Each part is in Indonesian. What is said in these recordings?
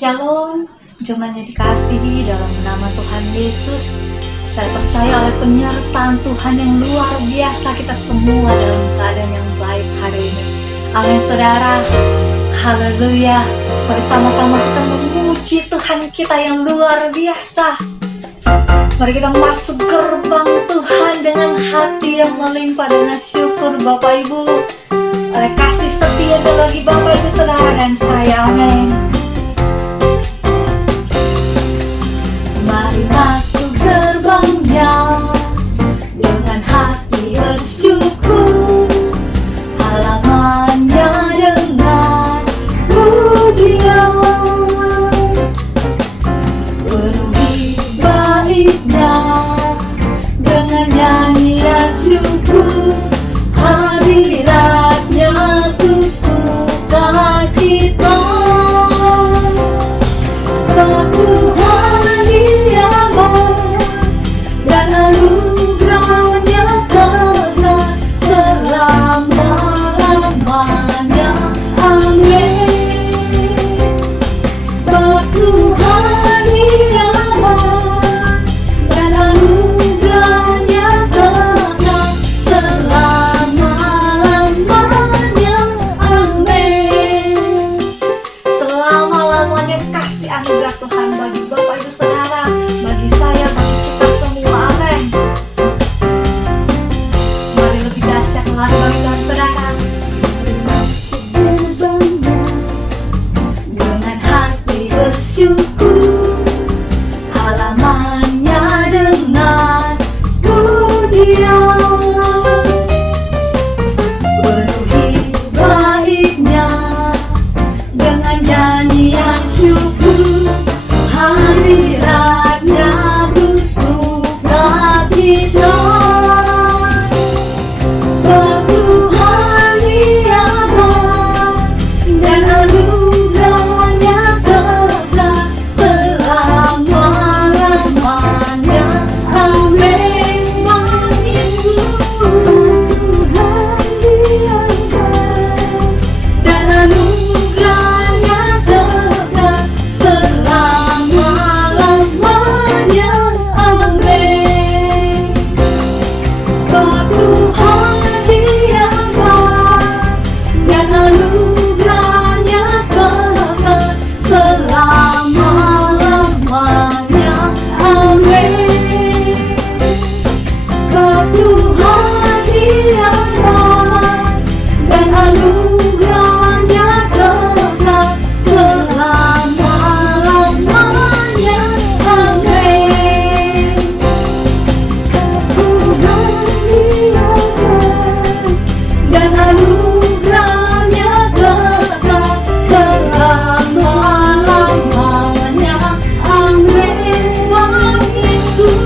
Shalom, jemaatnya dikasihi dalam nama Tuhan Yesus. Saya percaya oleh penyertaan Tuhan yang luar biasa kita semua dalam keadaan yang baik hari ini. Amin saudara, haleluya. Mari sama-sama kita memuji Tuhan kita yang luar biasa. Mari kita masuk gerbang Tuhan dengan hati yang melimpah dengan syukur Bapak Ibu. Oleh kasih setia bagi Bapak Ibu saudara dan saya, amin. Mari masuk gerbangnya dengan hati bersyukur, halamannya dengan pujian, penuhi baitnya dengan nyanyian syukur, hadiratnya tuh sukacita. Sebab Tuhan Dia baik dan anugerahnya kekal selama-lamanya. Amin. Sebab Tuhan Dia baik dan anugerahnya kekal selama-lamanya. Amin. Selama-lamanya kasih anugerah Tuhan bagi Bapak Ibu Saudara, bagi saya, bagi kita semua. Amin. Mari lebih dahsyat lagi bagi Tuhan Saudara. Dengan hati bersyukur, halamannya dengan pujian, penuhi baitnya dengan nyanyian syukur, hadiratnya bersukacita. Sebab Tuhan Dia baik dan anugerahnya kekal selama-lamanya. Amin. Sebab Yesus Tuhan Dia baik dan anugerahnya kekal selama-lamanya. Amin. Sebab Tuhan Dia baik dan anugerahnya kekal selama-lamanya. Amin. Sebab Tuhan Dia baik dan anugerahnya kekal selama-lamanya. Amin. Dan anugerahnya kekal selama-lamanya. Amin. Sebab Yesus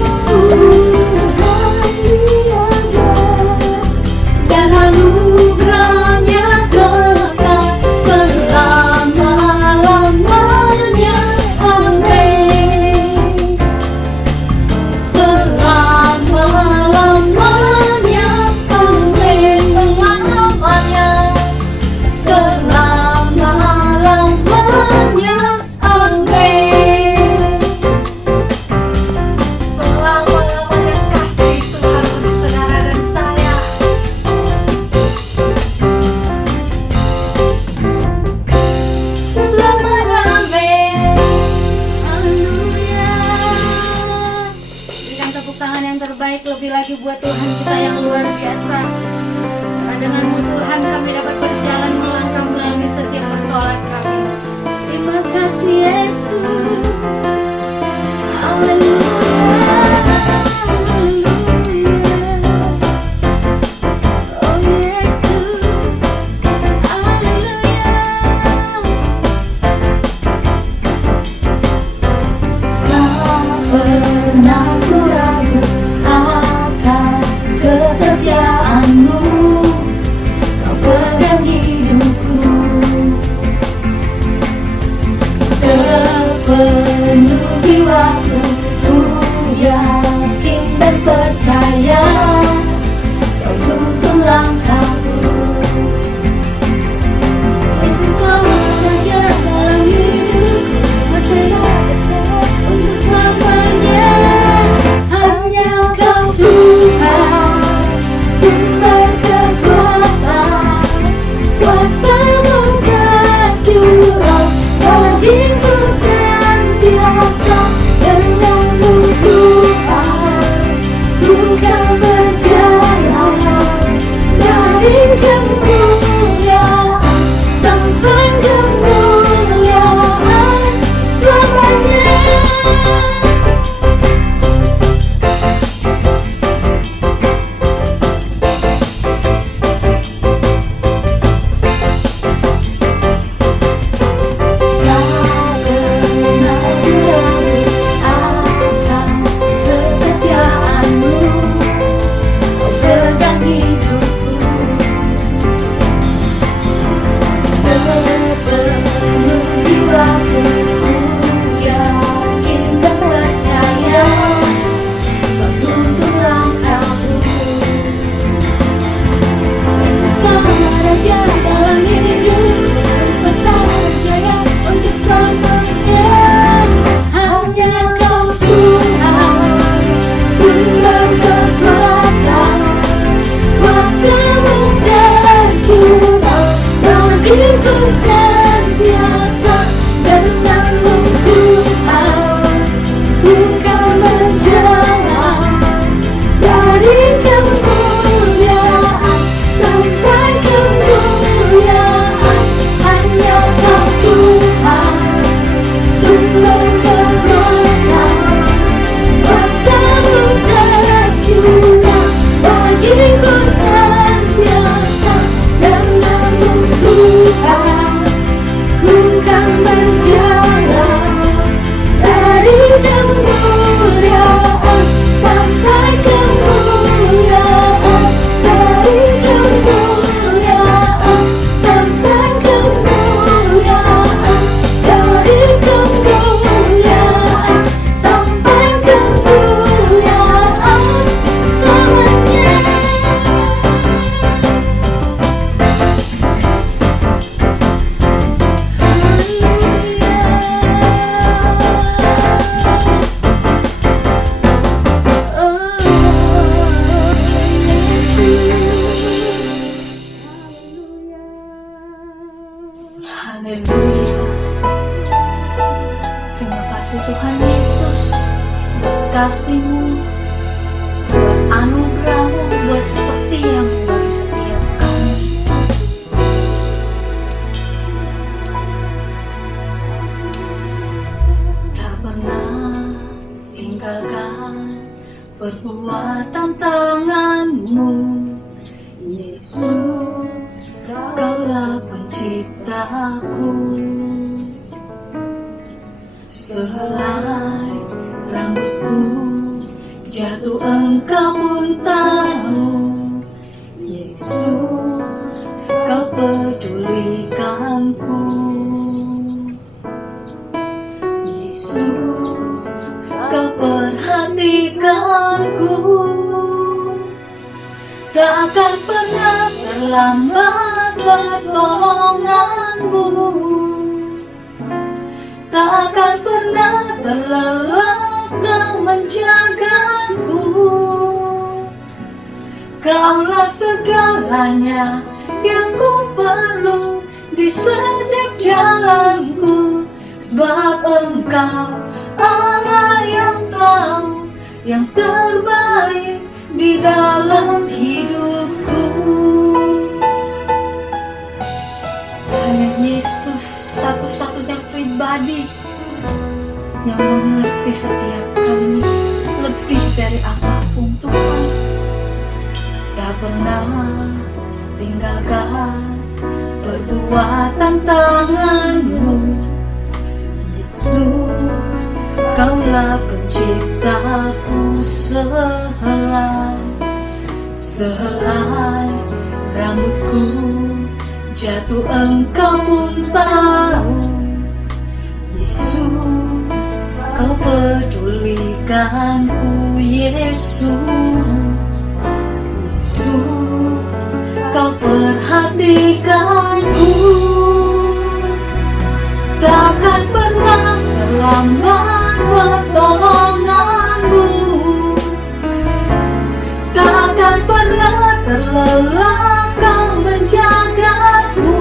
dan anugerahnya kekal selama-lamanya. Amin. Selama-lamanya. Amin. Selamanya. Selama-lamanya. Amin. Selama-lamanya kasih Tuhan bagi saudara dan saya. Selamanya. Amin. Haleluya. Berikan tepuk tangan yang terbaik lebih lagi buat Tuhan kita yang luar biasa. Karena denganmu Tuhan kami dapat berjalan melangkah melalui setiap persoalan kami. Terima kasih Yesus. Haleluya. Oh Yesus. Haleluya. Tak pernah ku ragu akan kesetiaanmu, Kau pegang hidupku. Sepenuh jiwaku ku yakin dan percaya, Kau tuntun langkahku. Yesus, Kau bekerja dalam hidupku. kasih Tuhan Yesus, buat kasih-Mu, buat anugerah-Mu, buat setia-Mu bagi setiap kami. Tak pernah tinggalkan perbuatan tangan-Mu, Yesus, Kaulah penciptaku. Sehelai rambutku jatuh, Engkau pun tahu, Yesus, Kau pedulikanku. Yesus, Kau perhatikanku. Tak akan pernah terlambat pertolongan-Mu, tak akan pernah terlelap Kau menjagaku. Kaulah segalanya yang ku perlu di setiap jalanku, sebab Engkau Allah yang tahu yang terbaik di dalam hidupku. Hanya Yesus satu-satunya pribadi yang mengerti setiap kami lebih dari apapun, Tuhan. Tak pernah tinggalkan perbuatan tangan-Mu, Yesus, Kaulah penciptaku. Sehelai rambutku jatuh, Engkau pun tahu, Yesus, Kau pedulikanku. Yesus, Yesus, Kau perhatikanku. Takkan pernah terlambat pertolongan-Mu, takkan pernah terlelap Kau menjagaku.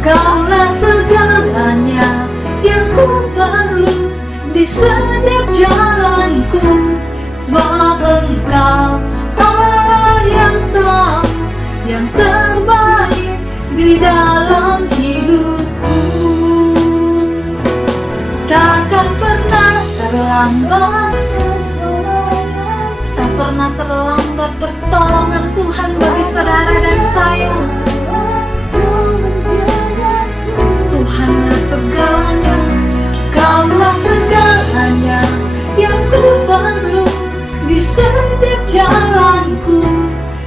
Kaulah segalanya yang ku perlu di setiap jalanku, sebab Engkau Allah yang tahu yang terbaik di dalam hidupku. Takkan pernah terlambat, tak pernah terlambat pertolongan Tuhan bagi saudara dan saya. Tuhanlah segalanya, Kaulah segalanya yang ku perlu di setiap jalanku,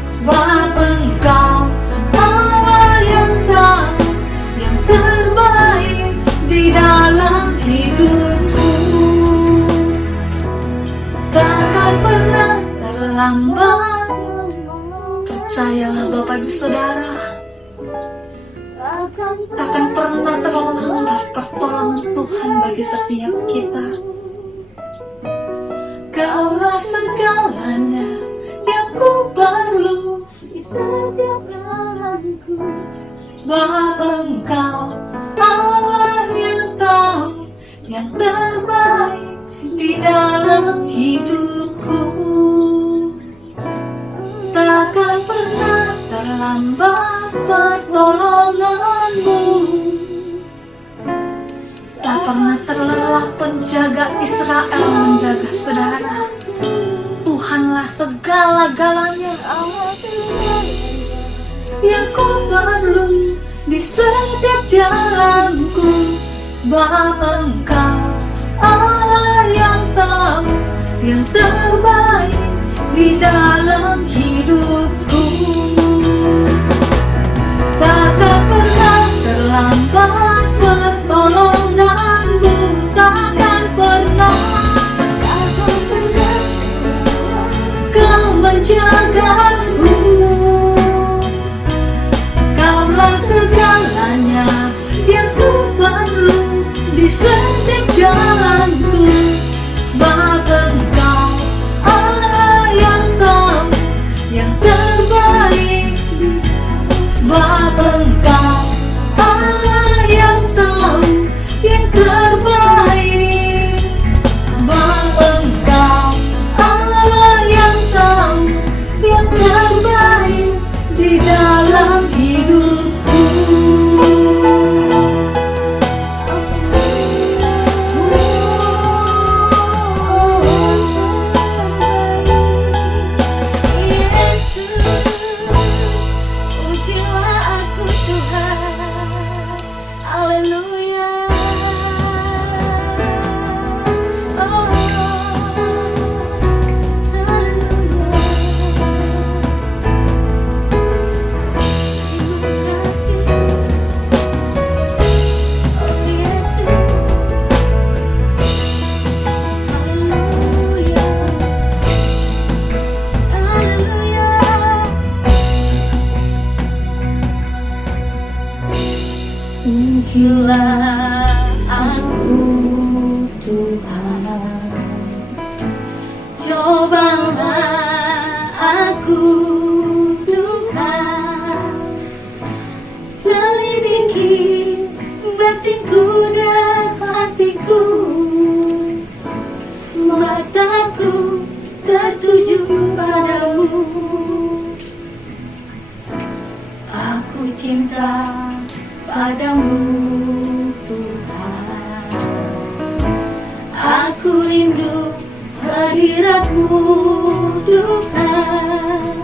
sebab Engkau Allah yang tahu yang terbaik di dalam hidupku. Takkan pernah terlambat, percayalah Bapak Ibu Saudara, takkan pernah terlambat pertolongan Tuhan bagi setiap kita. Kaulah segalanya yang ku perlu di setiap jalanku, sebab Engkau Allah yang tahu yang terbaik di dalam hidupku. Takkan pernah terlambat pertolongan-Mu, tak pernah terlelap penjaga Israel menjaga saudara. Tuhanlah segala-galanya yang ku perlu di setiap jalanku, sebab Engkau Allah yang tahu yang terbaik di dalam hidupku. Takkan pernah terlambat pertolongan-Mu, takkan pernah Kau menjagaku. Kaulah segalanya yang ku perlu di setiap jalanku, sebab Engkau Allah yang tahu yang terbaik, sebab Engkau Allah yang tahu yang terbaik cinta padamu Tuhan. Aku rindu hadirat-Mu Tuhan.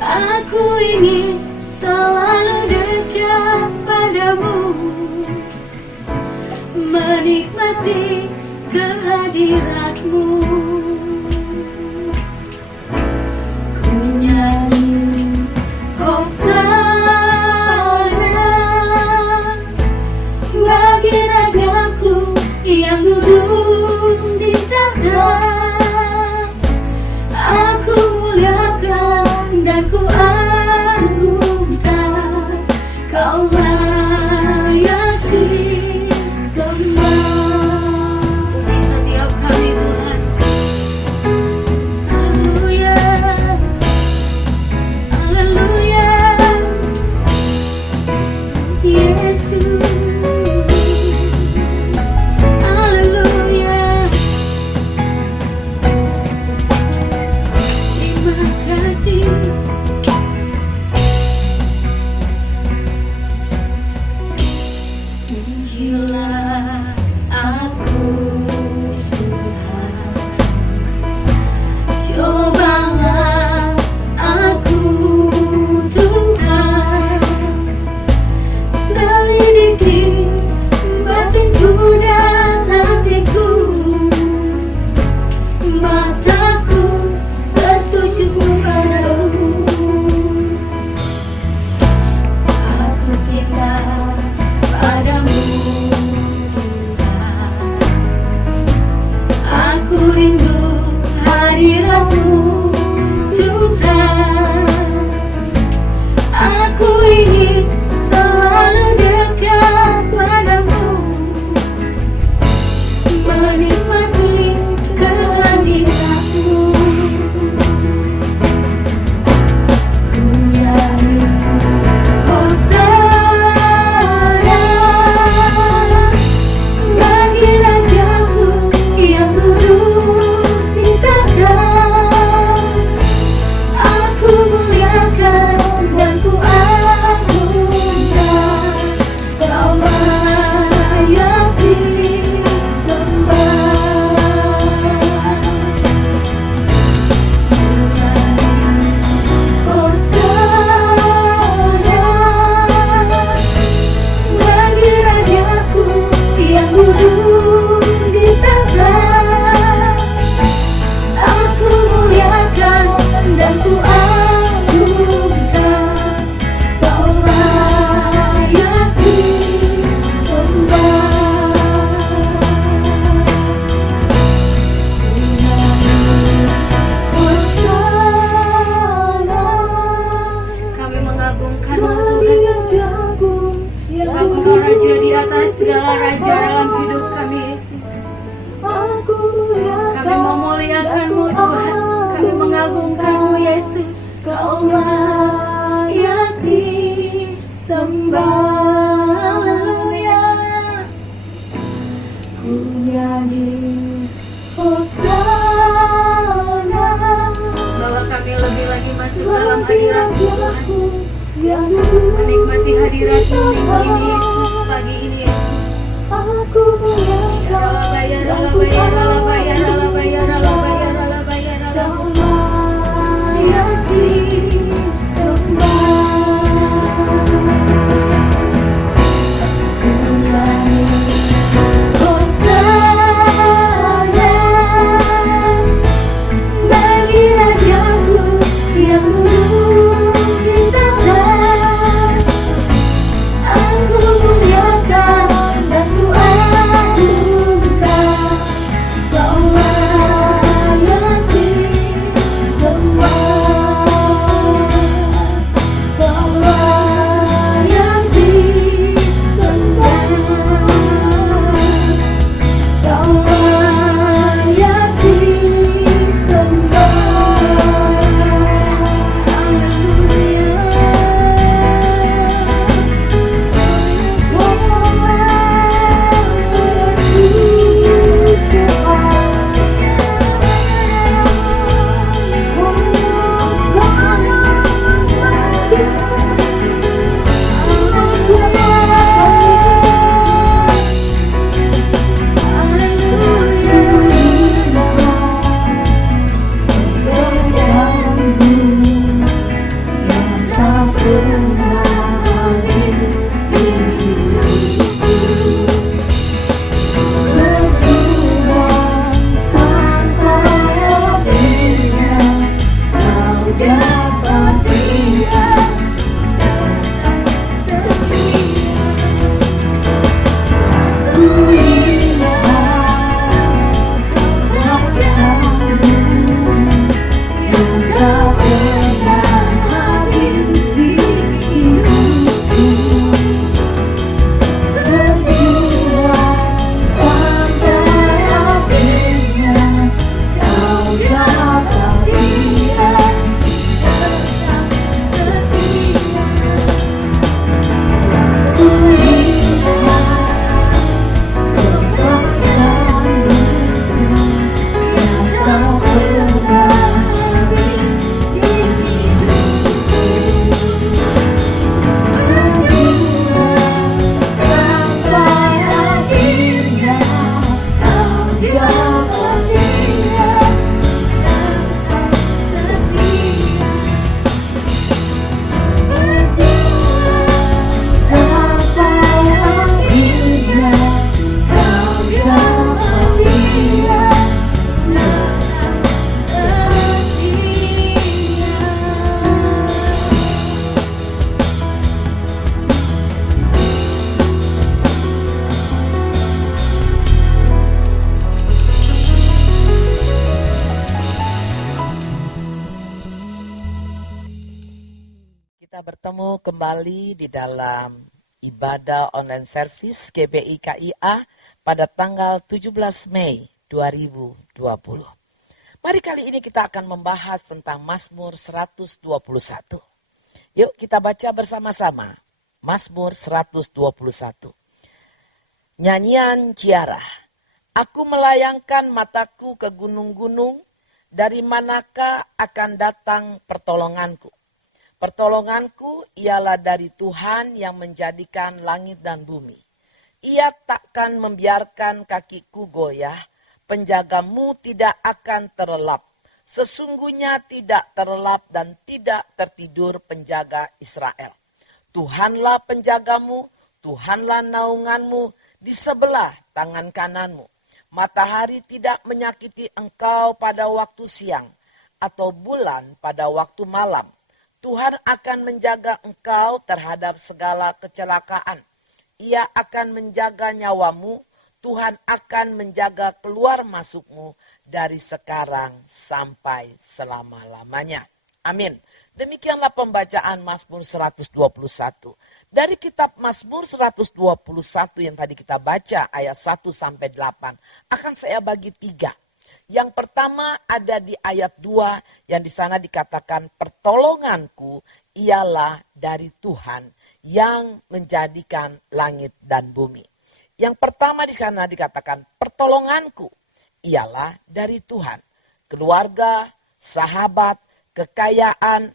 Aku ingin selalu dekat padamu, menikmati kehadirat-Mu. Ku nyanyi Hosana bagi Rajaku yang duduk di tahta. Aku muliakan dan ku agungkan, Kau layak disembah. Puji setiap kami Tuhan. Haleluya, haleluya, Yesus. Haleluya, terima kasih. Pujilah aku Tuhan, cobalah aku Tuhan, selidiki batinku dan hatiku, mataku tertuju padamu. Aku cinta padamu Tuhan. Aku rindu hadirat-Mu Tuhan. Aku ingin selalu dekat padamu, menikmati kehadirat-Mu. Ku nyanyi Hosana bagi Rajaku yang duduk di tahta. Aku muliakan dan ku agungkan, Kau layak disembah. Hosana bagi Rajaku yang duduk di tahta. Aku muliakan dan ku agungkan, Kau layak disembah. Hosana Kami mengagungkan-Mu bagi Tuhan. Rajaku yang Sebab Engkau Raja di atas segala raja dalam hidup kami Yesus. Aku muliakan Kami memuliakan-Mu Tuhan. Kami mengagungkan-Mu Yesus. Kau layak disembah. Haleluya. Ku nyanyi Hosana Bahwa kami lebih lagi masuk dalam hadirat-Mu Tuhan. Rajaku yang duduk. Menikmati hadirat-Mu minggu ini Yesus. Pagi ini Yesus. Aku muliakan dan ku Kau layak disembah. Ku nyanyi Hosana bagi Rajaku yang duduk di tahta. Aku muliakan dan ku Kita bertemu kembali di dalam ibadah online service GBI KIA pada tanggal 17 Mei 2020. Mari kali ini kita akan membahas tentang Mazmur 121. Yuk kita baca bersama-sama Mazmur 121. Nyanyian Ciara. Aku melayangkan mataku ke gunung-gunung, dari manakah akan datang pertolonganku? Pertolonganku ialah dari Tuhan yang menjadikan langit dan bumi. Ia takkan membiarkan kakiku goyah, penjagamu tidak akan terlelap. Sesungguhnya tidak terlelap dan tidak tertidur penjaga Israel. Tuhanlah penjagamu, Tuhanlah naunganmu di sebelah tangan kananmu. Matahari tidak menyakiti engkau pada waktu siang, atau bulan pada waktu malam. Tuhan akan menjaga engkau terhadap segala kecelakaan. Ia akan menjaga nyawamu. Tuhan akan menjaga keluar masukmu dari sekarang sampai selama-lamanya. Amin. Demikianlah pembacaan Mazmur 121. Dari kitab Mazmur 121 yang tadi kita baca ayat 1 sampai 8 akan saya bagi 3. Yang pertama ada di ayat 2 yang di sana dikatakan pertolonganku ialah dari Tuhan yang menjadikan langit dan bumi. Yang pertama di sana dikatakan pertolonganku ialah dari Tuhan. Keluarga, sahabat, kekayaan,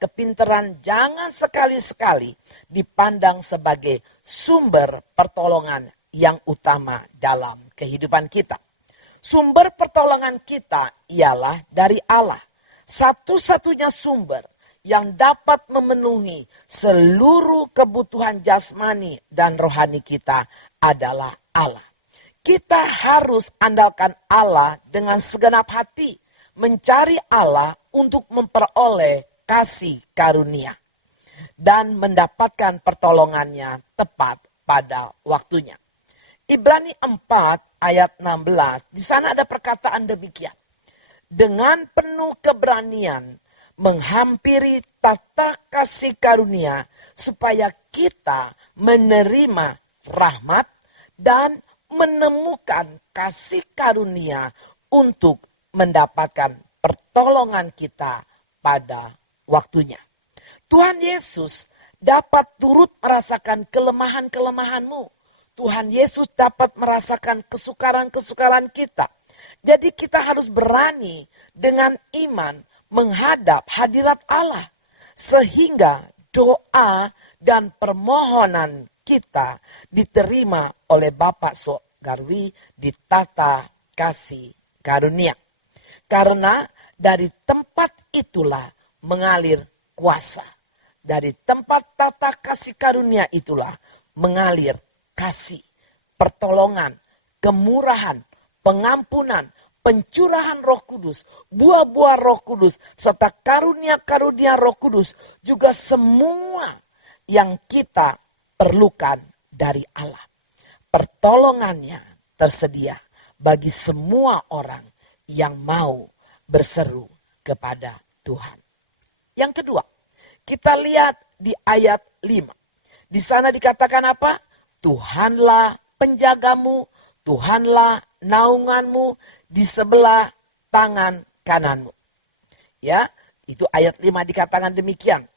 kepintaran jangan sekali-sekali dipandang sebagai sumber pertolongan yang utama dalam kehidupan kita. Sumber pertolongan kita ialah dari Allah. Satu-satunya sumber yang dapat memenuhi seluruh kebutuhan jasmani dan rohani kita adalah Allah. Kita harus andalkan Allah dengan segenap hati, mencari Allah untuk memperoleh kasih karunia dan mendapatkan pertolongannya tepat pada waktunya. Ibrani 4 ayat 16, di sana ada perkataan demikian. Dengan penuh keberanian menghampiri tata kasih karunia supaya kita menerima rahmat dan menemukan kasih karunia untuk mendapatkan pertolongan kita pada waktunya. Tuhan Yesus dapat turut merasakan kelemahan-kelemahanmu. Tuhan Yesus dapat merasakan kesukaran-kesukaran kita. Jadi kita harus berani dengan iman menghadap hadirat Allah. Sehingga doa dan permohonan kita diterima oleh Bapa Surgawi di tata kasih karunia. Karena dari tempat itulah mengalir kuasa. Dari tempat tata kasih karunia itulah mengalir kasih, pertolongan, kemurahan, pengampunan, pencurahan Roh Kudus, buah-buah Roh Kudus, serta karunia-karunia Roh Kudus, juga semua yang kita perlukan dari Allah. pertolongannya tersedia bagi semua orang yang mau berseru kepada Tuhan. Yang kedua, kita lihat di ayat 5. Di sana dikatakan apa? Tuhanlah penjagamu, Tuhanlah naunganmu di sebelah tangan kananmu. Ya, itu ayat 5 dikatakan demikian.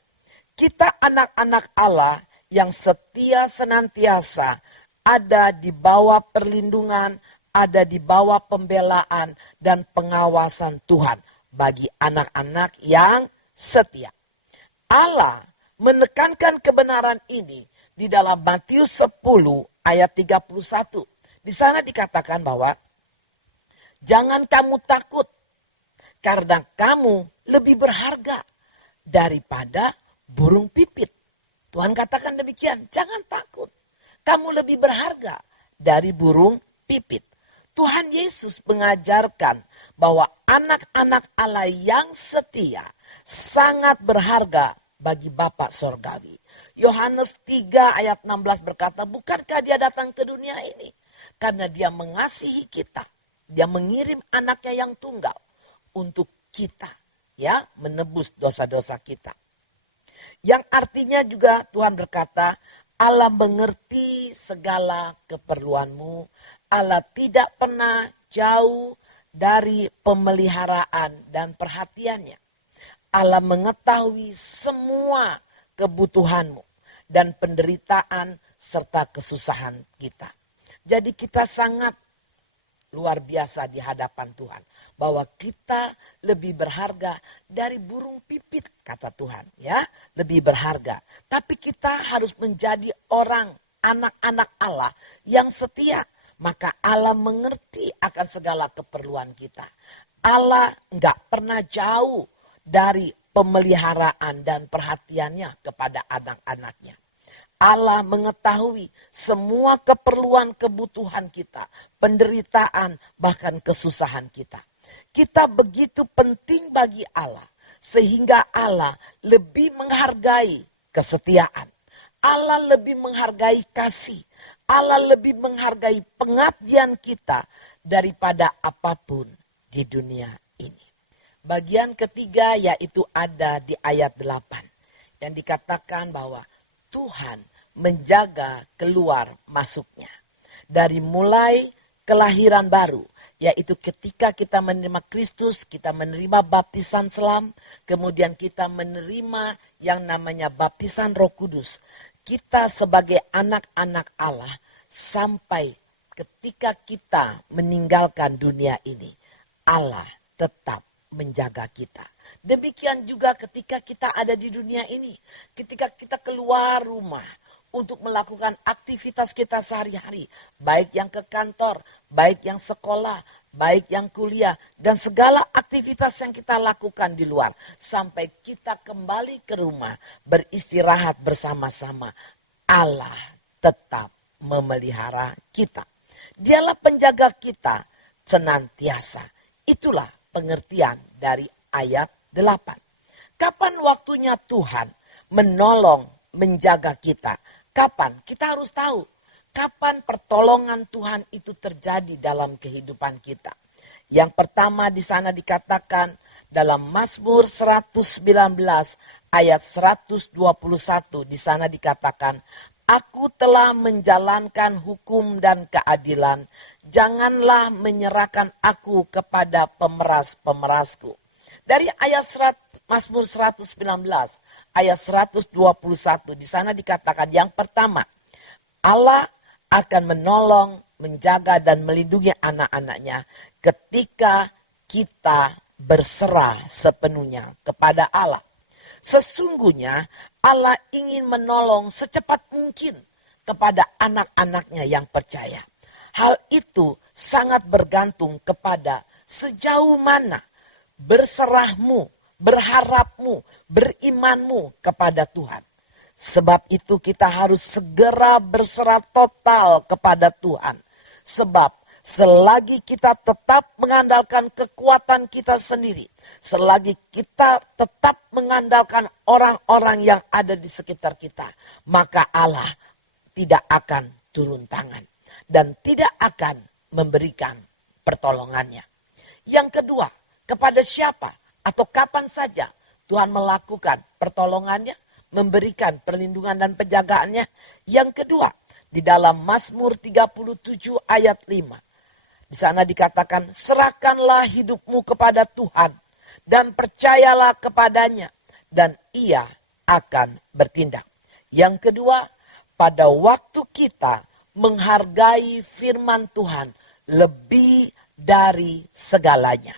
Kita anak-anak Allah yang setia senantiasa ada di bawah perlindungan, ada di bawah pembelaan dan pengawasan Tuhan bagi anak-anak yang setia. Allah menekankan kebenaran ini di dalam Matius 10 ayat 31. Di sana dikatakan bahwa jangan kamu takut karena kamu lebih berharga daripada burung pipit. Tuhan katakan demikian, jangan takut. Kamu lebih berharga dari burung pipit. Tuhan Yesus mengajarkan bahwa anak-anak Allah yang setia sangat berharga bagi Bapa Sorgawi. Yohanes 3 ayat 16 berkata, bukankah dia datang ke dunia ini? Karena dia mengasihi kita. Dia mengirim anaknya yang tunggal untuk kita, ya, menebus dosa-dosa kita. Yang artinya juga Tuhan berkata, Allah mengerti segala keperluanmu. Allah tidak pernah jauh dari pemeliharaan dan perhatiannya. Allah mengetahui semua kebutuhanmu dan penderitaan serta kesusahan kita. Jadi kita sangat luar biasa di hadapan Tuhan. Bahwa kita lebih berharga dari burung pipit, kata Tuhan. Ya, lebih berharga. Tapi kita harus menjadi orang, anak-anak Allah yang setia. Maka Allah mengerti akan segala keperluan kita. Allah enggak pernah jauh dari pemeliharaan dan perhatiannya kepada anak-anaknya. Allah mengetahui semua keperluan kebutuhan kita, penderitaan, bahkan kesusahan kita. Kita begitu penting bagi Allah, sehingga Allah lebih menghargai kesetiaan. Allah lebih menghargai kasih. Allah lebih menghargai pengabdian kita daripada apapun di dunia ini. Bagian ketiga yaitu ada di ayat 8. Yang dikatakan bahwa Tuhan menjaga keluar masuknya. Dari mulai kelahiran baru, yaitu ketika kita menerima Kristus, kita menerima baptisan selam, kemudian kita menerima yang namanya baptisan Roh Kudus. Kita sebagai anak-anak Allah sampai ketika kita meninggalkan dunia ini, Allah tetap menjaga kita. Demikian juga ketika kita ada di dunia ini, ketika kita keluar rumah untuk melakukan aktivitas kita sehari-hari, baik yang ke kantor, baik yang sekolah, baik yang kuliah, dan segala aktivitas yang kita lakukan di luar, sampai kita kembali ke rumah, beristirahat bersama-sama, Allah tetap memelihara kita. Dialah penjaga kita senantiasa. Itulah pengertian dari ayat 8. Kapan waktunya Tuhan menolong, menjaga kita? Kapan? Kita harus tahu kapan pertolongan Tuhan itu terjadi dalam kehidupan kita. Yang pertama di sana dikatakan dalam Mazmur 119 ayat 121, di sana dikatakan, aku telah menjalankan hukum dan keadilan, janganlah menyerahkan aku kepada pemeras-pemerasku. Dari ayat Mazmur 119 ayat 121 di sana dikatakan yang pertama, Allah akan menolong, menjaga dan melindungi anak-anaknya ketika kita berserah sepenuhnya kepada Allah. Sesungguhnya Allah ingin menolong secepat mungkin kepada anak-anaknya yang percaya. Hal itu sangat bergantung kepada sejauh mana berserahmu, berharapmu, berimanmu kepada Tuhan. Sebab itu kita harus segera berserah total kepada Tuhan. Sebab selagi kita tetap mengandalkan kekuatan kita sendiri, selagi kita tetap mengandalkan orang-orang yang ada di sekitar kita, maka Allah tidak akan turun tangan. dan tidak akan memberikan pertolongannya. Yang kedua, kepada siapa atau kapan saja Tuhan melakukan pertolongannya, memberikan perlindungan dan penjagaannya. Yang kedua, di dalam Mazmur 37 ayat 5. Di sana dikatakan, serahkanlah hidupmu kepada Tuhan dan percayalah kepadanya dan ia akan bertindak. Yang kedua, pada waktu kita menghargai firman Tuhan lebih dari segalanya.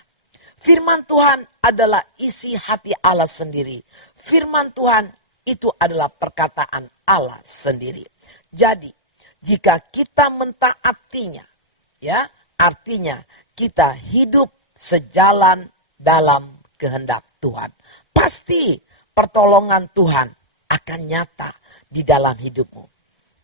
Firman Tuhan adalah isi hati Allah sendiri. Firman Tuhan itu adalah perkataan Allah sendiri. Jadi, jika kita mentaatinya, ya, artinya kita hidup sejalan dalam kehendak Tuhan. Pasti pertolongan Tuhan akan nyata di dalam hidupmu,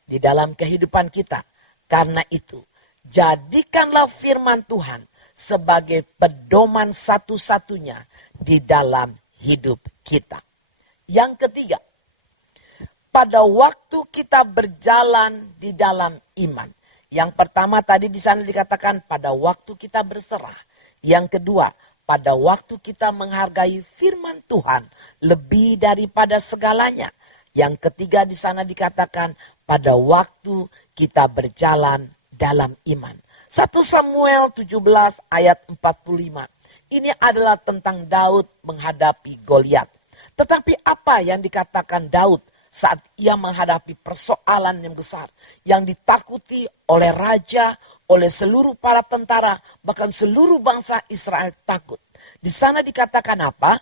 di dalam kehidupan kita. Karena itu, jadikanlah firman Tuhan sebagai pedoman satu-satunya di dalam hidup kita. Yang ketiga, pada waktu kita berjalan di dalam iman. Yang pertama tadi di sana dikatakan pada waktu kita berserah. Yang kedua, pada waktu kita menghargai firman Tuhan lebih daripada segalanya. Yang ketiga di sana dikatakan pada waktu kita berjalan dalam iman. 1 Samuel 17 ayat 45. Ini adalah tentang Daud menghadapi Goliat. Tetapi apa yang dikatakan Daud saat ia menghadapi persoalan yang besar, yang ditakuti oleh raja, oleh seluruh para tentara, bahkan seluruh bangsa Israel takut. Di sana dikatakan apa?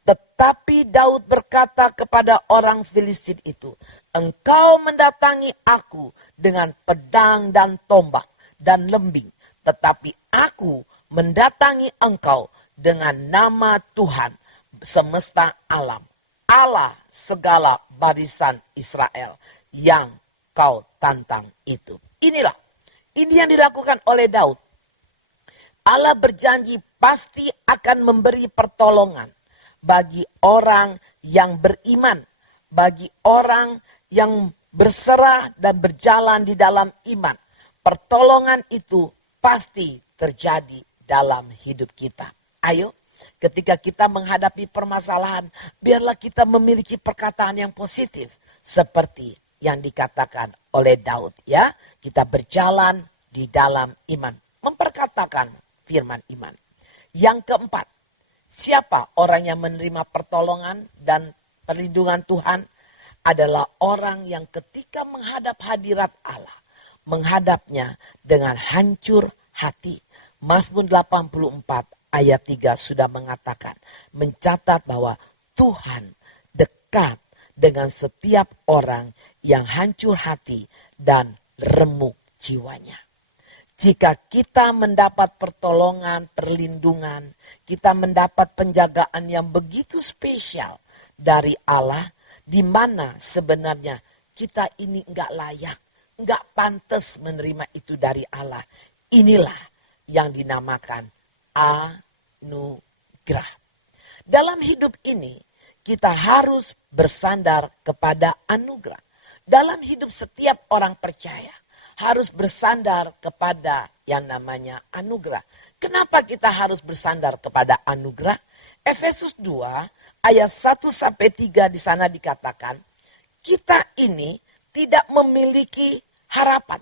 Tetapi Daud berkata kepada orang Filistin itu, engkau mendatangi aku dengan pedang dan tombak dan lembing, tetapi aku mendatangi engkau dengan nama Tuhan semesta alam, Allah segala barisan Israel yang kau tantang itu. Ini yang dilakukan oleh Daud. Allah berjanji pasti akan memberi pertolongan bagi orang yang beriman, bagi orang yang berserah dan berjalan di dalam iman. Pertolongan itu pasti terjadi dalam hidup kita. Ayo, ketika kita menghadapi permasalahan, biarlah kita memiliki perkataan yang positif seperti yang dikatakan oleh Daud, ya. Kita berjalan di dalam iman, memperkatakan firman iman. Yang keempat, siapa orang yang menerima pertolongan dan perlindungan Tuhan? Adalah orang yang ketika menghadap hadirat Allah, menghadapnya dengan hancur hati. Mazmur 84 ayat 3 sudah mengatakan, mencatat bahwa Tuhan dekat dengan setiap orang yang hancur hati dan remuk jiwanya. Jika kita mendapat pertolongan, perlindungan, kita mendapat penjagaan yang begitu spesial dari Allah, di mana sebenarnya kita ini enggak layak, enggak pantas menerima itu dari Allah. Inilah yang dinamakan anugerah. Dalam hidup ini, kita harus bersandar kepada anugerah. Dalam hidup setiap orang percaya, harus bersandar kepada yang namanya anugerah. Kenapa kita harus bersandar kepada anugerah? Efesus 2 ayat 1-3 di sana dikatakan, kita ini tidak memiliki harapan.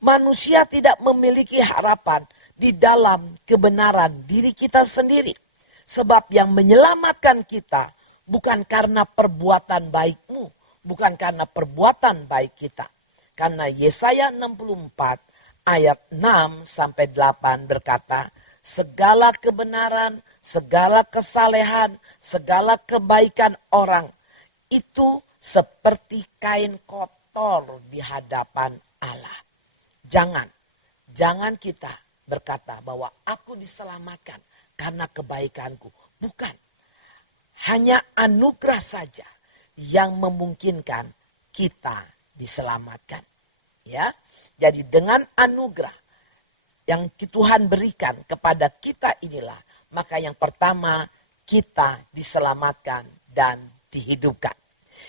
Manusia tidak memiliki harapan di dalam kebenaran diri kita sendiri. Sebab yang menyelamatkan kita bukan karena perbuatan baikmu, bukan karena perbuatan baik kita. Karena Yesaya 64 ayat 6-8 berkata, segala kebenaran, segala kesalehan, segala kebaikan orang itu seperti kain kotor di hadapan Allah. Jangan kita berkata bahwa aku diselamatkan karena kebaikanku. Bukan. Hanya anugerah saja yang memungkinkan kita diselamatkan. Ya, jadi dengan anugerah yang Tuhan berikan kepada kita inilah, maka yang pertama kita diselamatkan dan dihidupkan.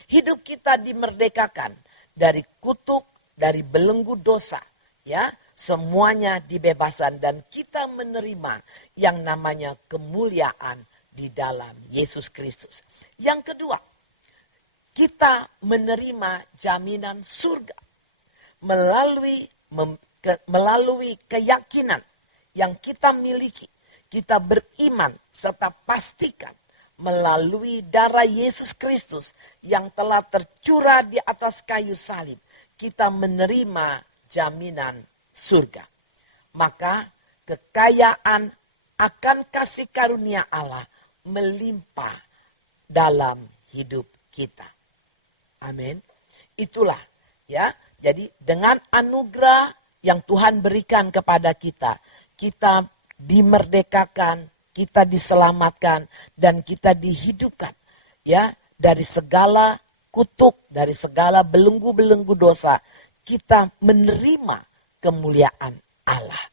Hidup kita dimerdekakan dari kutuk, dari belenggu dosa ya, semuanya dibebaskan dan kita menerima yang namanya kemuliaan di dalam Yesus Kristus. Yang kedua, kita menerima jaminan surga melalui keyakinan yang kita miliki. Kita beriman serta pastikan melalui darah Yesus Kristus yang telah tercurah di atas kayu salib, kita menerima jaminan surga. Maka kekayaan akan kasih karunia Allah melimpah dalam hidup kita. Amin. Itulah ya. Jadi dengan anugerah yang Tuhan berikan kepada kita, kita dimerdekakan, kita diselamatkan, dan kita dihidupkan ya dari segala kutuk, dari segala belenggu-belenggu dosa. Kita menerima kemuliaan Allah.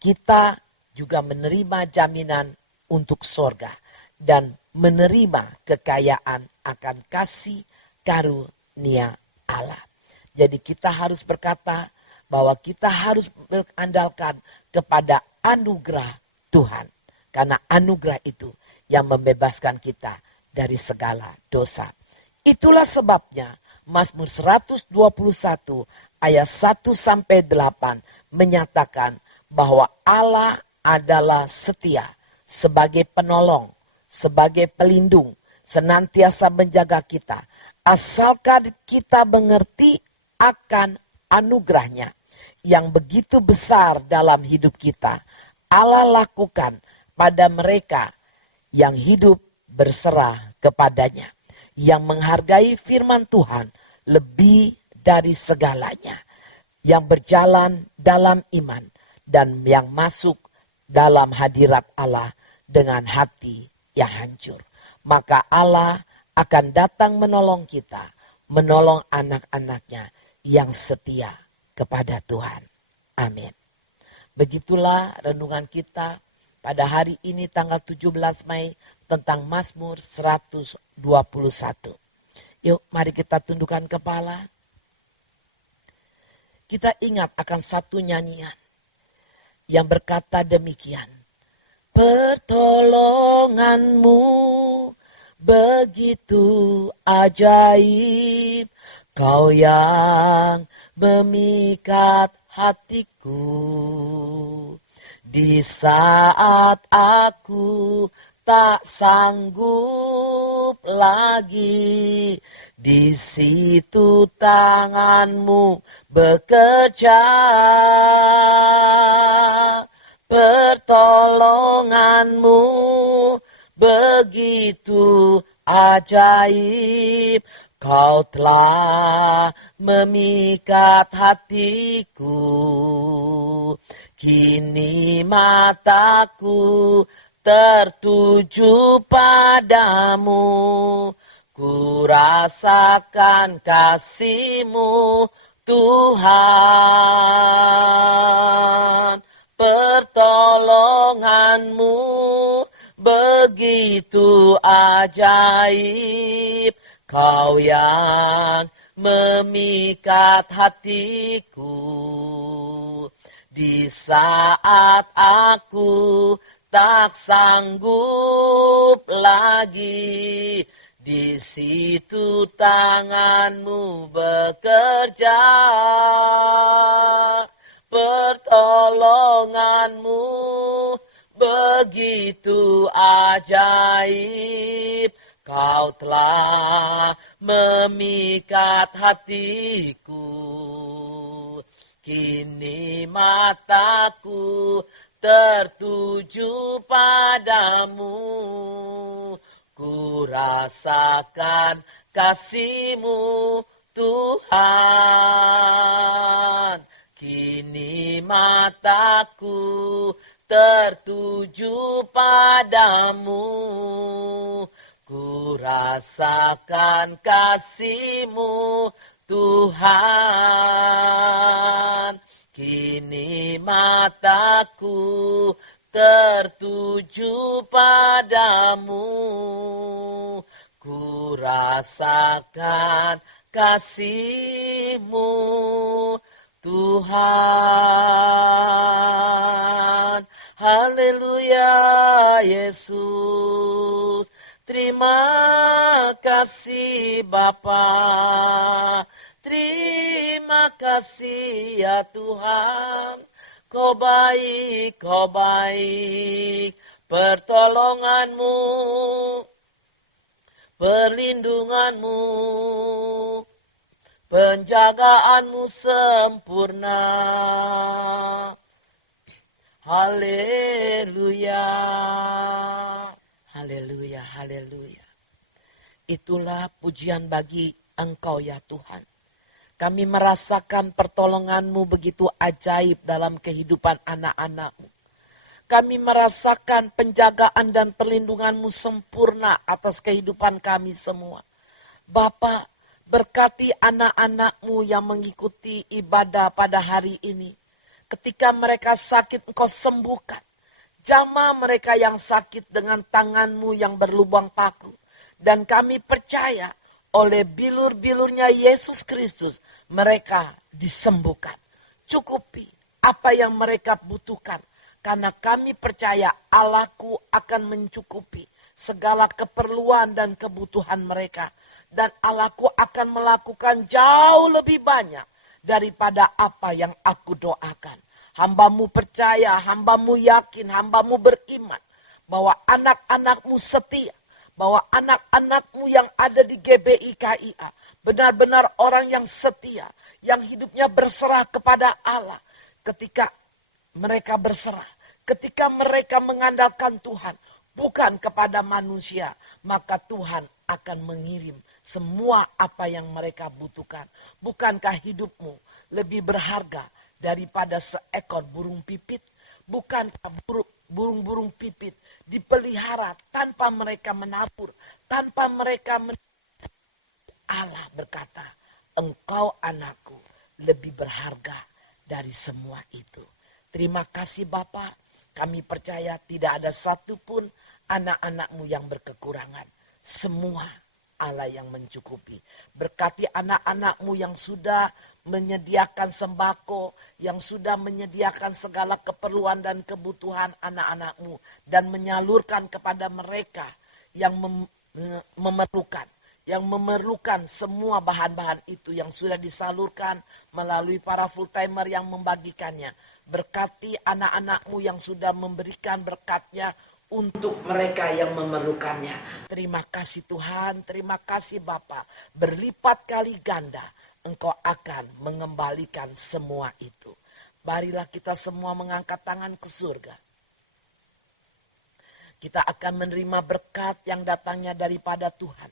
Kita juga menerima jaminan untuk sorga dan menerima kekayaan akan kasih karunia Allah. Jadi kita harus berkata bahwa kita harus berandalkan kepada anugerah Tuhan. Karena anugerah itu yang membebaskan kita dari segala dosa. Itulah sebabnya Mazmur 121 ayat 1-8 menyatakan bahwa Allah adalah setia sebagai penolong, sebagai pelindung, senantiasa menjaga kita. Asalkan kita mengerti akan anugerahnya yang begitu besar dalam hidup kita. Allah lakukan pada mereka yang hidup berserah kepadanya, yang menghargai firman Tuhan lebih dari segalanya, yang berjalan dalam iman dan yang masuk dalam hadirat Allah dengan hati yang hancur. Maka Allah akan datang menolong kita, menolong anak-anaknya yang setia kepada Tuhan. Amin. Begitulah renungan kita pada hari ini tanggal 17 Mei tentang Mazmur 121. Yuk mari kita tundukkan kepala. Kita ingat akan satu nyanyian yang berkata demikian. Pertolonganmu begitu ajaib, Kau yang memikat hatiku. Di saat aku tak sanggup lagi, di situ tanganmu bekerja. Pertolonganmu begitu ajaib, Kau telah memikat hatiku. Kini mataku tertuju padamu, ku rasakan kasih-Mu Tuhan. Pertolongan-Mu begitu ajaib, Kau yang memikat hatiku. Di saat aku tak sanggup lagi, di situ tangan-Mu bekerja. Pertolongan-Mu begitu ajaib, Kau telah memikat hatiku. Kini mataku tertuju padamu, ku rasakan kasih-Mu Tuhan. Kini mataku tertuju padamu, ku rasakan kasih-Mu Tuhan. Kini mataku tertuju padamu, ku rasakan kasih-Mu Tuhan. Haleluya Yesus. Terima kasih Bapa. Terima kasih ya Tuhan. Kau baik, pertolonganmu, perlindunganmu, penjagaanmu sempurna. Haleluya, haleluya, haleluya. Itulah pujian bagi Engkau ya Tuhan. Kami merasakan pertolongan-Mu begitu ajaib dalam kehidupan anak-anak-Mu. Kami merasakan penjagaan dan perlindungan-Mu sempurna atas kehidupan kami semua. Bapa, berkati anak-anak-Mu yang mengikuti ibadah pada hari ini. Ketika mereka sakit, Engkau sembuhkan. Jamah mereka yang sakit dengan tangan-Mu yang berlubang paku. Dan kami percaya oleh bilur-bilurnya Yesus Kristus, mereka disembuhkan. Cukupi apa yang mereka butuhkan. Karena kami percaya Allahku akan mencukupi segala keperluan dan kebutuhan mereka. Dan Allahku akan melakukan jauh lebih banyak daripada apa yang aku doakan. Hamba-Mu percaya, Hamba-Mu yakin, Hamba-Mu beriman bahwa anak-anak-Mu setia. Bahwa anak-anak-Mu yang ada di GBI KIA benar-benar orang yang setia, yang hidupnya berserah kepada Allah. Ketika mereka berserah, ketika mereka mengandalkan Tuhan, bukan kepada manusia, maka Tuhan akan mengirim semua apa yang mereka butuhkan. Bukankah hidupmu lebih berharga daripada seekor burung pipit? Bukankah burung-burung pipit dipelihara tanpa mereka menabur, tanpa mereka Allah berkata, engkau anakku lebih berharga dari semua itu. Terima kasih Bapa, kami percaya tidak ada satupun anak-anak-Mu yang berkekurangan. Semua Allah yang mencukupi. Berkati anak-anak-Mu yang sudah menyediakan sembako, yang sudah menyediakan segala keperluan dan kebutuhan anak-anak-Mu, dan menyalurkan kepada mereka yang memerlukan semua bahan-bahan itu yang sudah disalurkan melalui para full timer yang membagikannya. Berkati anak-anak-Mu yang sudah memberikan berkatnya untuk mereka yang memerlukannya. Terima kasih Tuhan, terima kasih Bapa. Berlipat kali ganda Engkau akan mengembalikan semua itu. Marilah kita semua mengangkat tangan ke surga. Kita akan menerima berkat yang datangnya daripada Tuhan.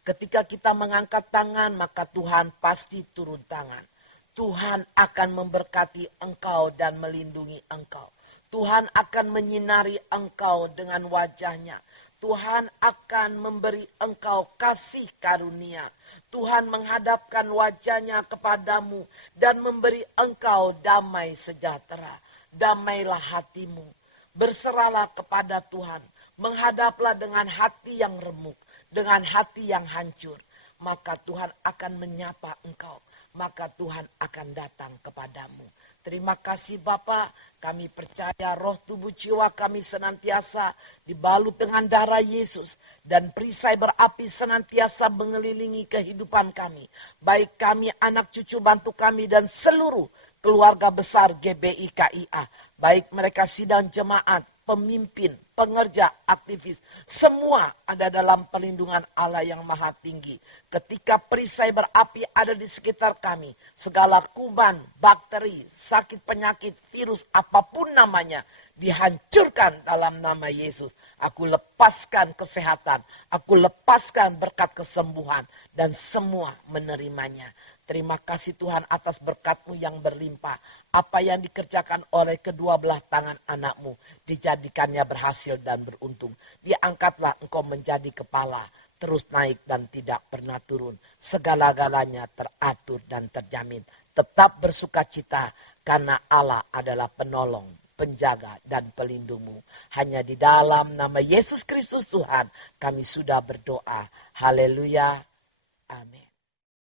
Ketika kita mengangkat tangan, maka Tuhan pasti turun tangan. Tuhan akan memberkati engkau dan melindungi engkau. Tuhan akan menyinari engkau dengan wajahnya. Tuhan akan memberi engkau kasih karunia. Tuhan menghadapkan wajahnya kepadamu dan memberi engkau damai sejahtera. Damailah hatimu. Berserahlah kepada Tuhan. Menghadaplah dengan hati yang remuk, dengan hati yang hancur. Maka Tuhan akan menyapa engkau. Maka Tuhan akan datang kepadamu. Terima kasih Bapa, kami percaya roh tubuh jiwa kami senantiasa dibalut dengan darah Yesus. Dan perisai berapi senantiasa mengelilingi kehidupan kami. Baik kami, anak cucu bantu kami dan seluruh keluarga besar GBI KIA. Baik mereka sidang jemaat, pemimpin, pengerja, aktivis, semua ada dalam perlindungan Allah yang maha tinggi. Ketika perisai berapi ada di sekitar kami, segala kuman, bakteri, sakit penyakit, virus, apapun namanya, dihancurkan dalam nama Yesus. Aku lepaskan kesehatan, aku lepaskan berkat kesembuhan, dan semua menerimanya. Terima kasih Tuhan atas berkat-Mu yang berlimpah. Apa yang dikerjakan oleh kedua belah tangan anak-Mu, dijadikannya berhasil dan beruntung. Diangkatlah Engkau menjadi kepala, terus naik dan tidak pernah turun. Segala-galanya teratur dan terjamin. Tetap bersukacita karena Allah adalah penolong, penjaga dan pelindungmu. Hanya di dalam nama Yesus Kristus Tuhan kami sudah berdoa. Haleluya. Amin.